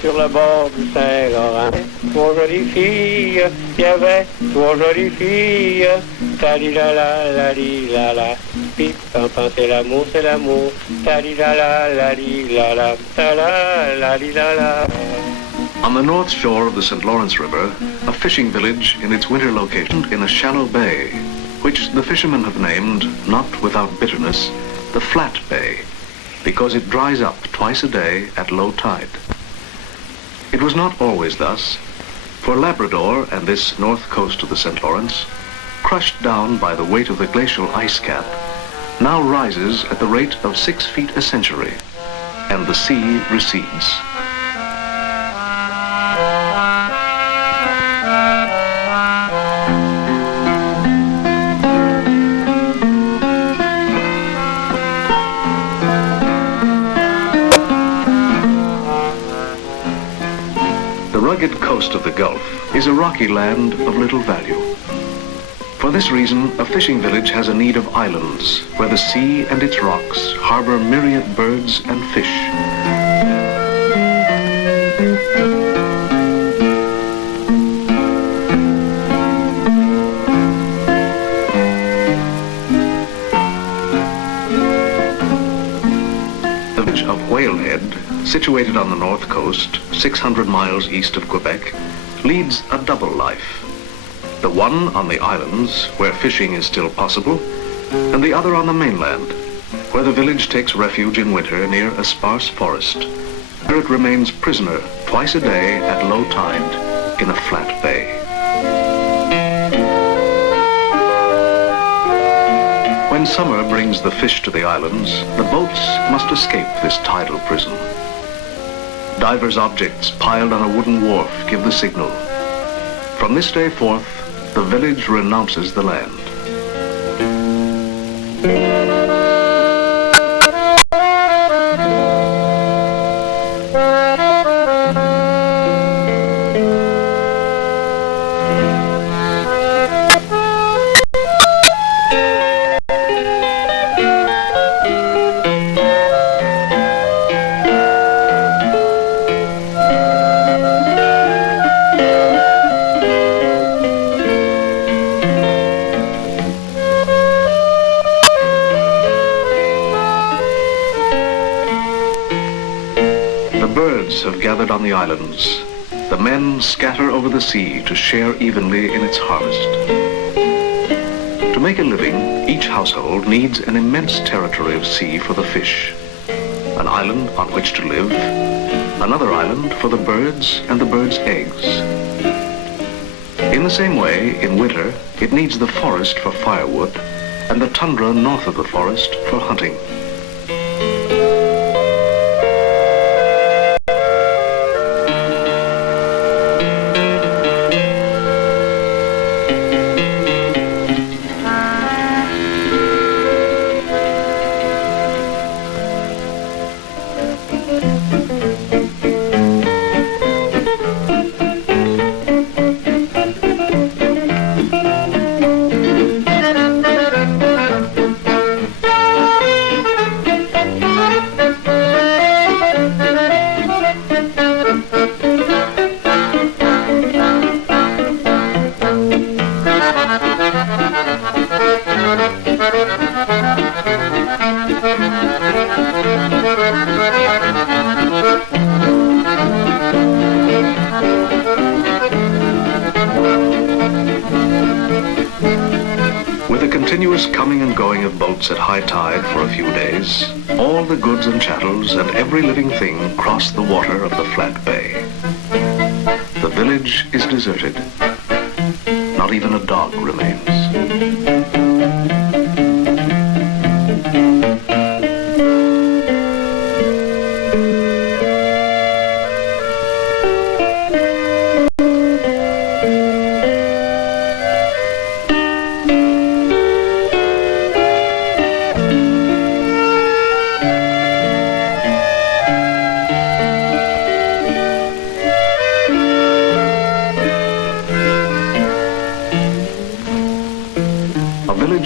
sur le bord du Saint-Laurent. Trois jolies filles, il y avait trois jolies filles. Tali-la-la, la-li-la-la. Pip, pam-pam, c'est l'amour, c'est l'amour. Tali-la-la, la-li-la-la. Ta-la-la-li-la-la. On the north shore of the St. Lawrence River, a fishing village in its winter location in a shallow bay, which the fishermen have named, not without bitterness, the Flat Bay, because it dries up twice a day at low tide. It was not always thus, for Labrador and this north coast of the St. Lawrence, crushed down by the weight of the glacial ice cap, now rises at the rate of 6 feet a century, and the sea recedes. The rugged coast of the Gulf is a rocky land of little value. For this reason, a fishing village has a need of islands where the sea and its rocks harbor myriad birds and fish. The village of Whalehead, situated on the north coast, 600 miles east of Quebec, leads a double life. The one on the islands, where fishing is still possible, and the other on the mainland, where the village takes refuge in winter near a sparse forest, where it remains prisoner twice a day at low tide in a flat bay. When summer brings the fish to the islands, the boats must escape this tidal prison. Divers' objects piled on a wooden wharf give the signal. From this day forth, the village renounces the land. Have gathered on the islands. The men scatter over the sea to share evenly in its harvest. To make a living, each household needs an immense territory of sea for the fish, an island on which to live, another island for the birds and the birds' eggs. In the same way, in winter, it needs the forest for firewood and the tundra north of the forest for hunting. With the continuous coming and going of boats at high tide for a few days, all the goods and chattels and every living thing cross the water of the flat bay. The village is deserted. Not even a dog remains.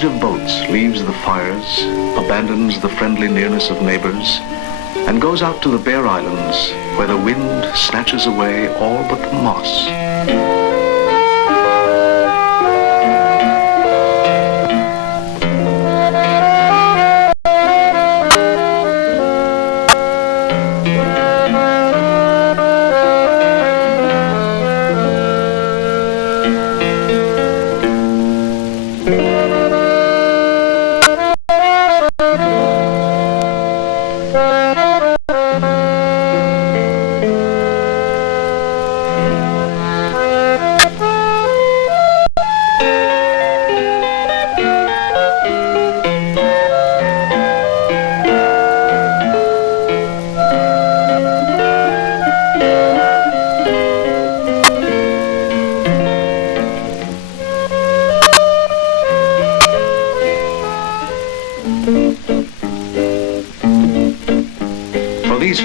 Of boats leaves the fires, abandons the friendly nearness of neighbors, and goes out to the bare islands where the wind snatches away all but the moss.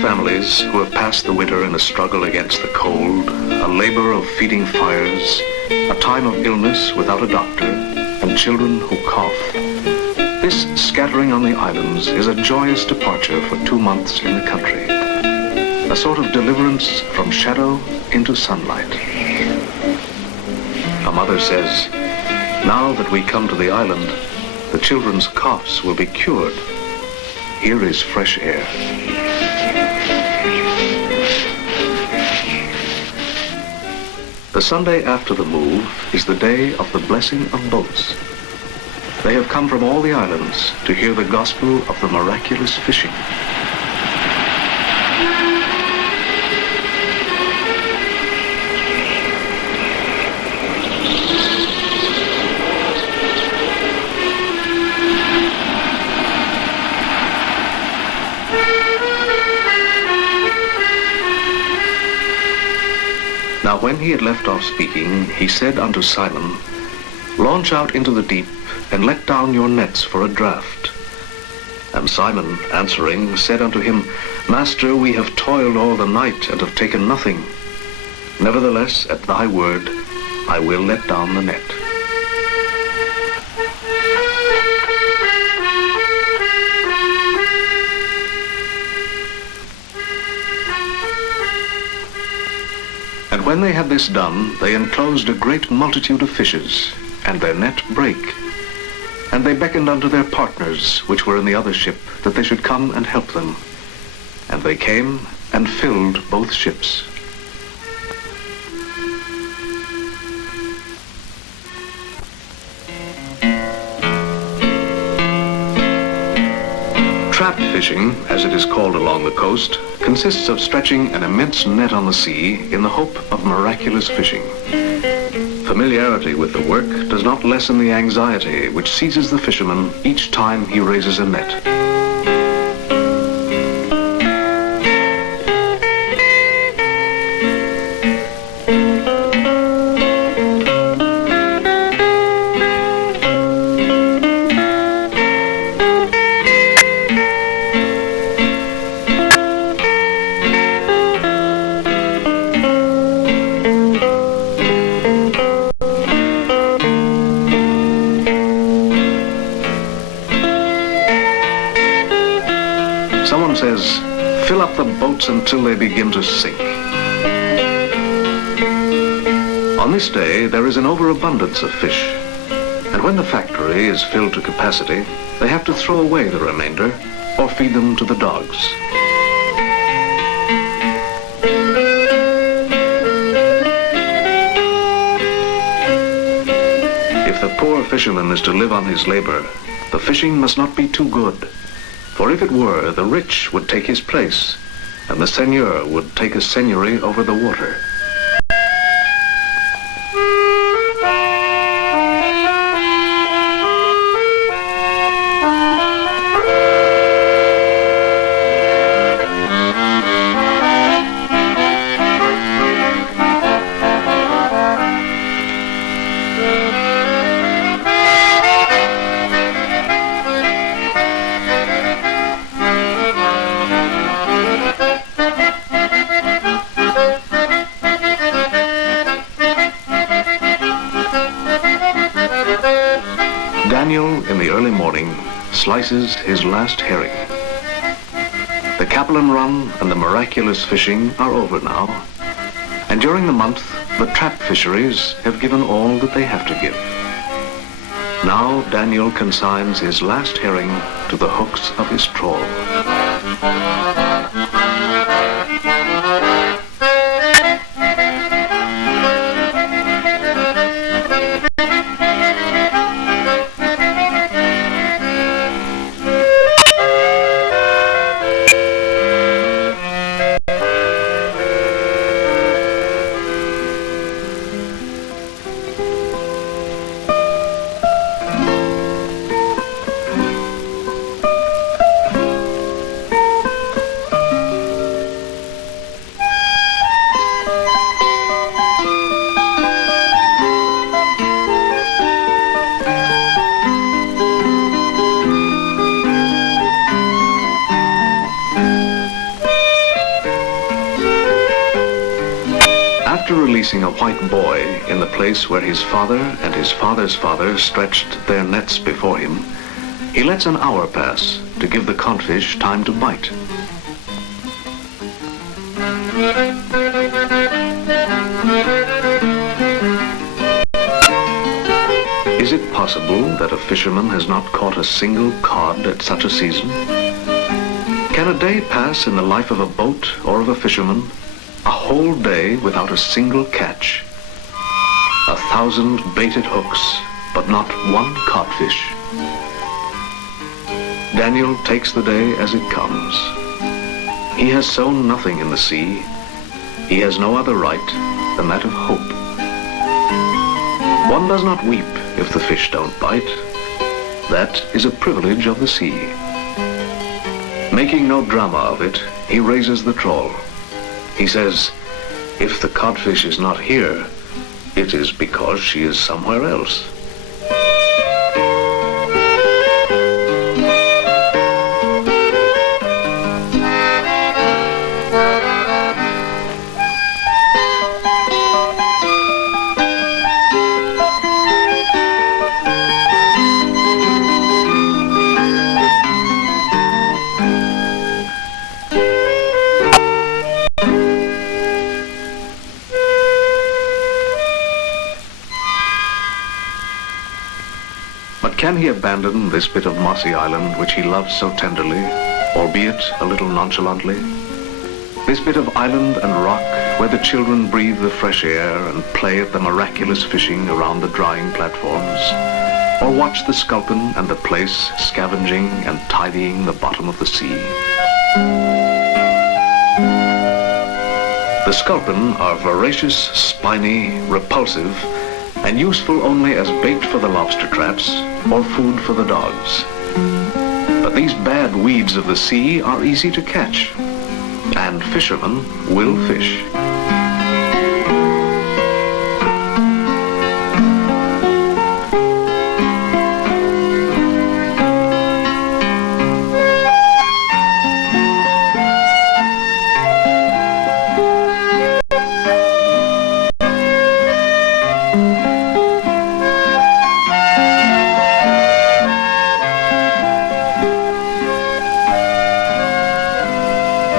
Families who have passed the winter in a struggle against the cold, a labor of feeding fires, a time of illness without a doctor, and children who cough. This scattering on the islands is a joyous departure for 2 months in the country, a sort of deliverance from shadow into sunlight. A mother says, now that we come to the island, the children's coughs will be cured. Here is fresh air. The Sunday after the move is the day of the blessing of boats. They have come from all the islands to hear the gospel of the miraculous fishing. Now when he had left off speaking, he said unto Simon, launch out into the deep, and let down your nets for a draught. And Simon, answering, said unto him, Master, we have toiled all the night, and have taken nothing. Nevertheless, at thy word, I will let down the net. And when they had this done, they enclosed a great multitude of fishes, and their net brake. And they beckoned unto their partners, which were in the other ship, that they should come and help them. And they came and filled both ships. Trap fishing, as it is called along the coast, consists of stretching an immense net on the sea in the hope of miraculous fishing. Familiarity with the work does not lessen the anxiety which seizes the fisherman each time he raises a net. Someone says, fill up the boats until they begin to sink. On this day, there is an overabundance of fish, and when the factory is filled to capacity, they have to throw away the remainder or feed them to the dogs. If the poor fisherman is to live on his labor, the fishing must not be too good. For if it were, the rich would take his place, and the seigneur would take a seigneury over the water. Daniel, in the early morning, slices his last herring. The Capelin Run and the miraculous fishing are over now, and during the month, the trap fisheries have given all that they have to give. Now Daniel consigns his last herring to the hooks of his trawl. After releasing a white boy in the place where his father and his father's father stretched their nets before him, he lets an hour pass to give the codfish time to bite. Is it possible that a fisherman has not caught a single cod at such a season? Can a day pass in the life of a boat or of a fisherman? A whole day without a single catch. 1,000 baited hooks, but not one codfish. Daniel takes the day as it comes. He has sown nothing in the sea. He has no other right than that of hope. One does not weep if the fish don't bite. That is a privilege of the sea. Making no drama of it, he raises the trawl. He says, if the codfish is not here, it is because she is somewhere else. Can he abandon this bit of mossy island which he loves so tenderly, albeit a little nonchalantly? This bit of island and rock where the children breathe the fresh air and play at the miraculous fishing around the drying platforms, or watch the sculpin and the plaice scavenging and tidying the bottom of the sea. The sculpin are voracious, spiny, repulsive, and useful only as bait for the lobster traps or food for the dogs. But these bad weeds of the sea are easy to catch, and fishermen will fish.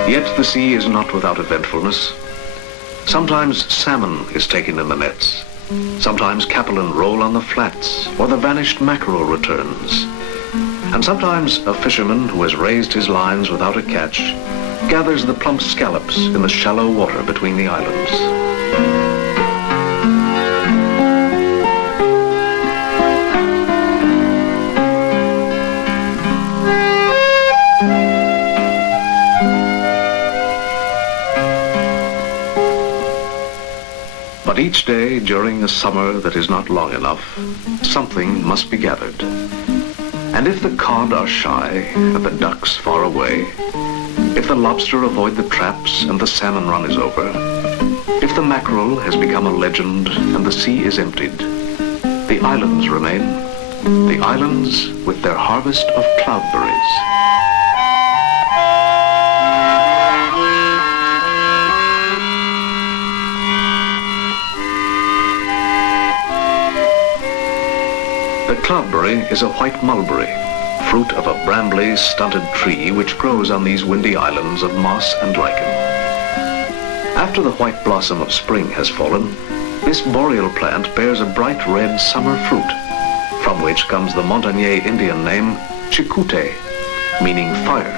Yet the sea is not without eventfulness. Sometimes salmon is taken in the nets. Sometimes capelin roll on the flats, or the vanished mackerel returns. And sometimes a fisherman who has raised his lines without a catch gathers the plump scallops in the shallow water between the islands. But each day during a summer that is not long enough, something must be gathered. And if the cod are shy and the ducks far away, if the lobster avoid the traps and the salmon run is over, if the mackerel has become a legend and the sea is emptied, the islands remain, the islands with their harvest of cloudberries. The cloudberry is a white mulberry, fruit of a brambly, stunted tree which grows on these windy islands of moss and lichen. After the white blossom of spring has fallen, this boreal plant bears a bright red summer fruit, from which comes the Montagnais Indian name Chicoute, meaning fire.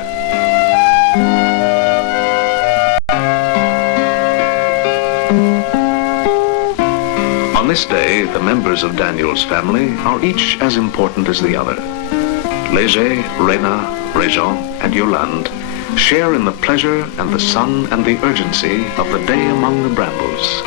On this day, the members of Daniel's family are each as important as the other. Léger, Rena, Régent, and Yolande share in the pleasure and the sun and the urgency of the day among the brambles.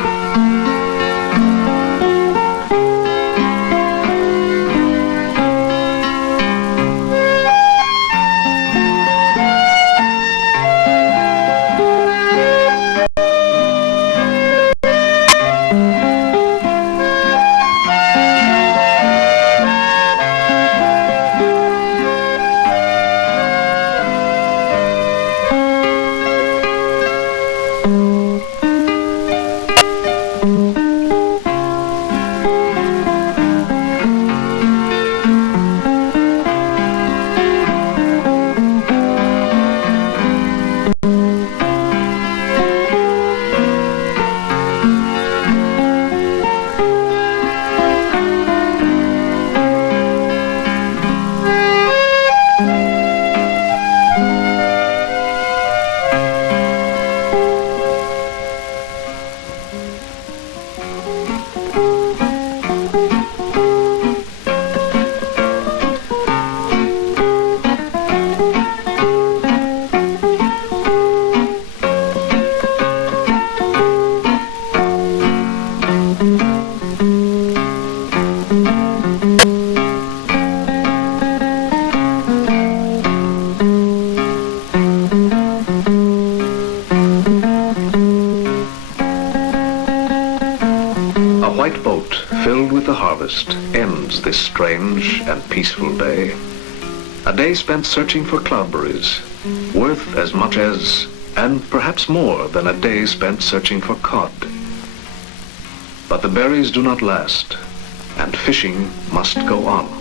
Ends this strange and peaceful day. A day spent searching for cloudberries, worth as much as, and perhaps more than, a day spent searching for cod. But the berries do not last, and fishing must go on.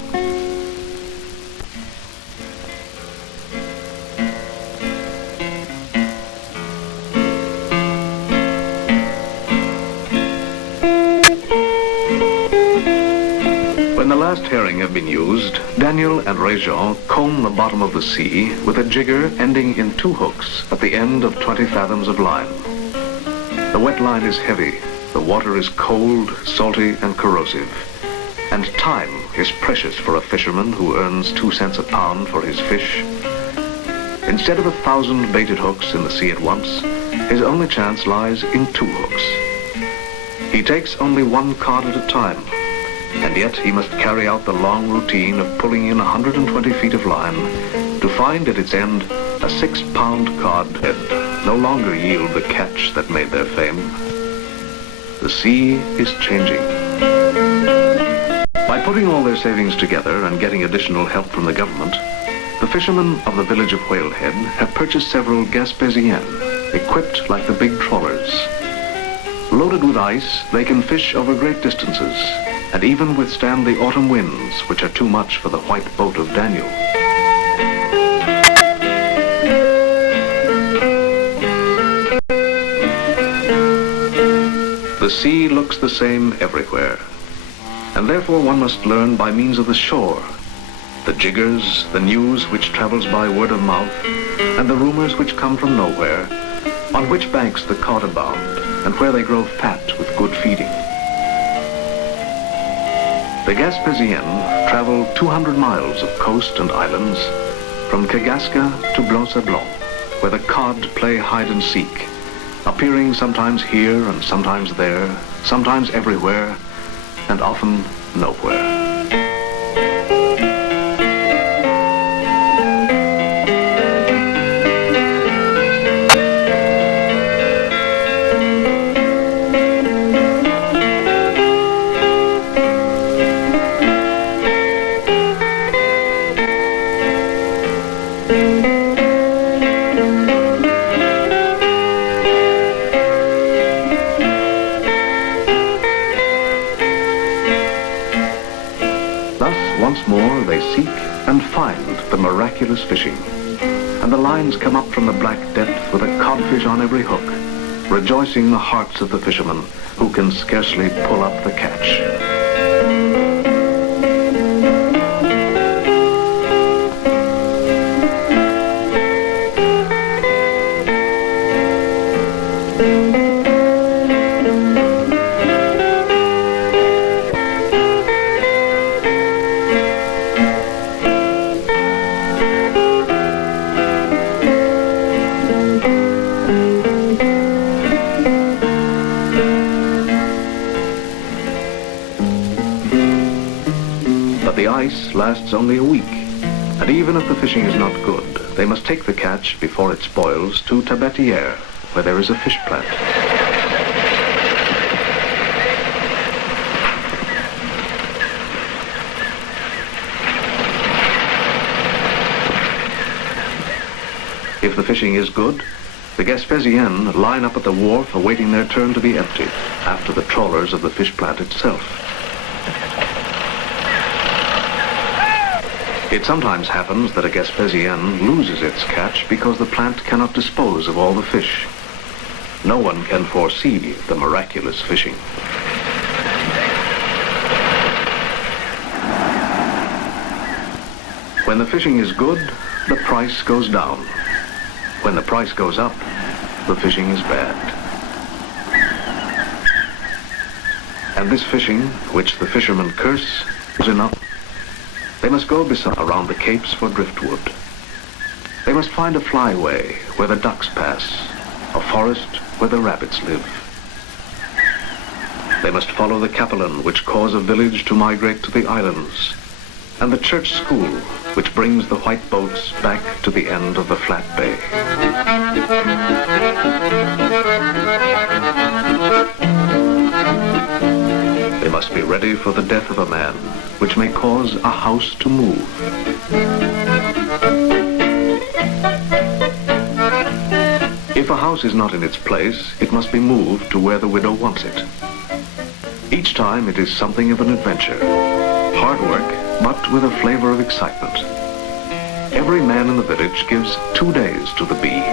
Herring have been used, Daniel and Régent comb the bottom of the sea with a jigger ending in 2 hooks at the end of 20 fathoms of line. The wet line is heavy, the water is cold, salty, and corrosive, and time is precious for a fisherman who earns 2 cents a pound for his fish. Instead of 1,000 baited hooks in the sea at once, his only chance lies in 2 hooks. He takes only 1 cod at a time, and yet he must carry out the long routine of pulling in 120 feet of line to find at its end a 6-pound cod head no longer yield the catch that made their fame. The sea is changing. By putting all their savings together and getting additional help from the government, the fishermen of the village of Whalehead have purchased several Gaspésiennes, equipped like the big trawlers. Loaded with ice, they can fish over great distances, and even withstand the autumn winds, which are too much for the white boat of Daniel. The sea looks the same everywhere, and therefore one must learn by means of the shore, the jiggers, the news which travels by word of mouth, and the rumors which come from nowhere, on which banks the cod abound, and where they grow fat with good feeding. The Gaspésiennes travel 200 miles of coast and islands, from Kegaska to Blanc-Sablon, where the cod play hide and seek, appearing sometimes here and sometimes there, sometimes everywhere, and often nowhere. once more they seek and find the miraculous fishing. And the lines come up from the black depth with a codfish on every hook, rejoicing the hearts of the fishermen who can scarcely pull up the catch. The ice lasts only a week, and even if the fishing is not good, they must take the catch before it spoils to Tabatiere, where there is a fish plant. If the fishing is good, the Gaspésiennes line up at the wharf awaiting their turn to be emptied, after the trawlers of the fish plant itself. It sometimes happens that a Gaspésienne loses its catch because the plant cannot dispose of all the fish. No one can foresee the miraculous fishing. When the fishing is good, the price goes down. When the price goes up, the fishing is bad. And this fishing, which the fishermen curse, is enough. They must go around the capes for driftwood. They must find a flyway where the ducks pass, a forest where the rabbits live. They must follow the capelin which cause a village to migrate to the islands, and the church school which brings the white boats back to the end of the flat bay. They must be ready for the death of a man, which may cause a house to move. If a house is not in its place, it must be moved to where the widow wants it. Each time it is something of an adventure, hard work, but with a flavor of excitement. Every man in the village gives 2 days to the bee.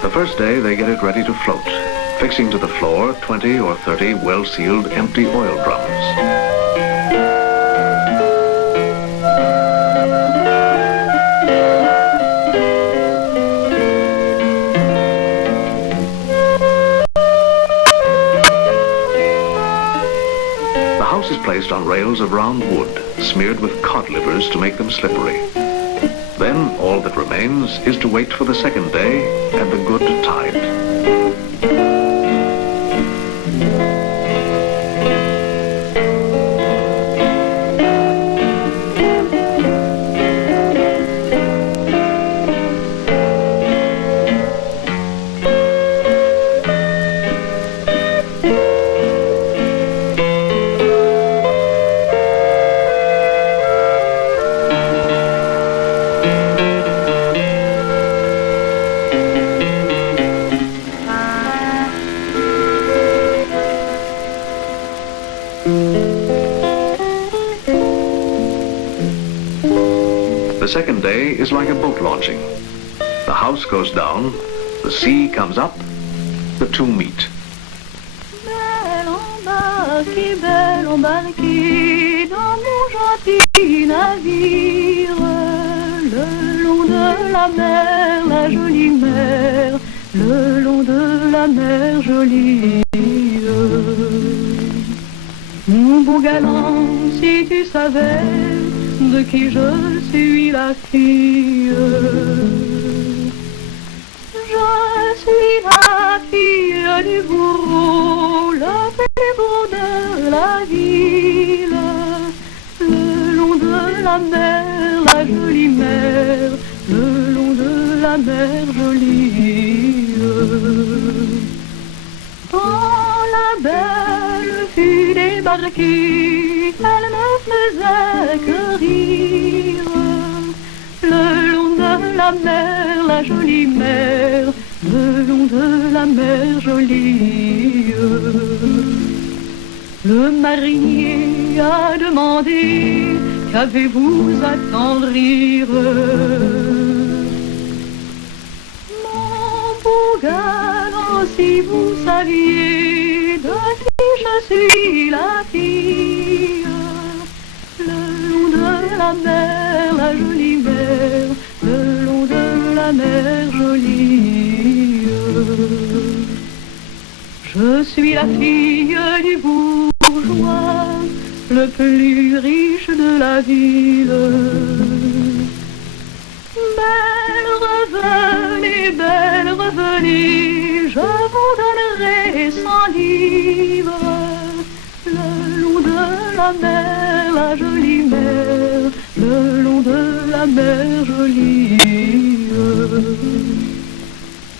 The first day they get it ready to float, fixing to the floor 20 or 30 well-sealed empty oil drums. The house is placed on rails of round wood, smeared with cod livers to make them slippery. Then all that remains is to wait for the second day and the good tide. The second day is like a boat launching. The house goes down, the sea comes up, the two meet. Belle embarquée dans mon gentil navire, le long de la mer, la jolie mer, le long de la mer jolie. Mon beau galant, si tu savais de qui je suis la fille. Je suis la fille du bourreau, le plus beau de la ville. Le long de la mer, la jolie mer, le long de la mer jolie. Quand la belle fut débarquée, elle ne faisait que rire. Le long de la mer, la jolie mer, le long de la mer jolie. Le marinier a demandé, qu'avez-vous à attendrir? Mon beau galant, si vous saviez de qui je suis la fille, le long de la mer, la jolie mer, le long de la mer jolie. Je suis la fille du bourgeois, le plus riche de la ville. Belle, revenez, je vous donnerai 100 livres. Le long de la mer, la jolie mer, le long de la mer jolie.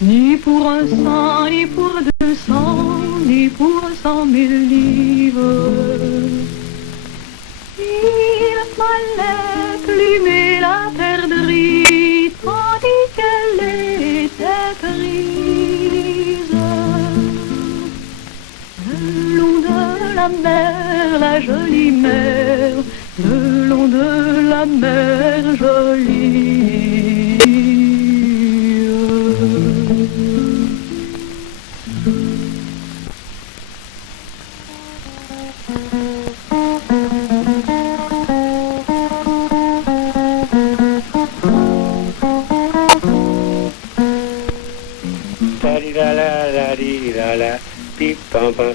Ni pour 100, ni pour 200, ni pour 100 000 livres. Il fallait plumer la perdrix, tandis qu'elle était prise. Le long de la mer, la jolie mer, le long de la mer jolie.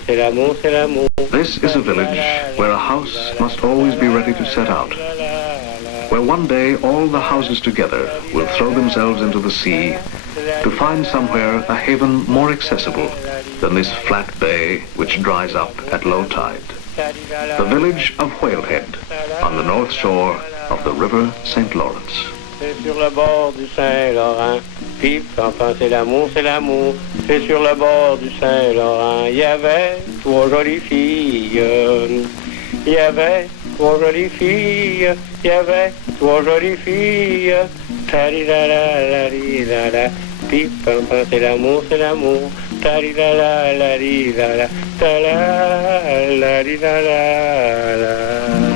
C'est l'amour, c'est l'amour. This is a village where a house must always be ready to set out, where one day all the houses together will throw themselves into the sea to find somewhere a haven more accessible than this flat bay which dries up at low tide. The village of Whalehead, on the north shore of the river St. Lawrence. C'est sur le bord du Saint-Laurent, pipe, enfin c'est l'amour, c'est l'amour. C'est sur le bord du Saint-Laurent, il y avait 3 jolies filles. Il y avait 3 jolies filles, il y avait 3 jolies filles. Tali-la-la-la-li-la-la, pipe, enfin c'est l'amour, c'est l'amour. Tali-la-la-la-li-la-la, ta-la-la-li-la-la-la.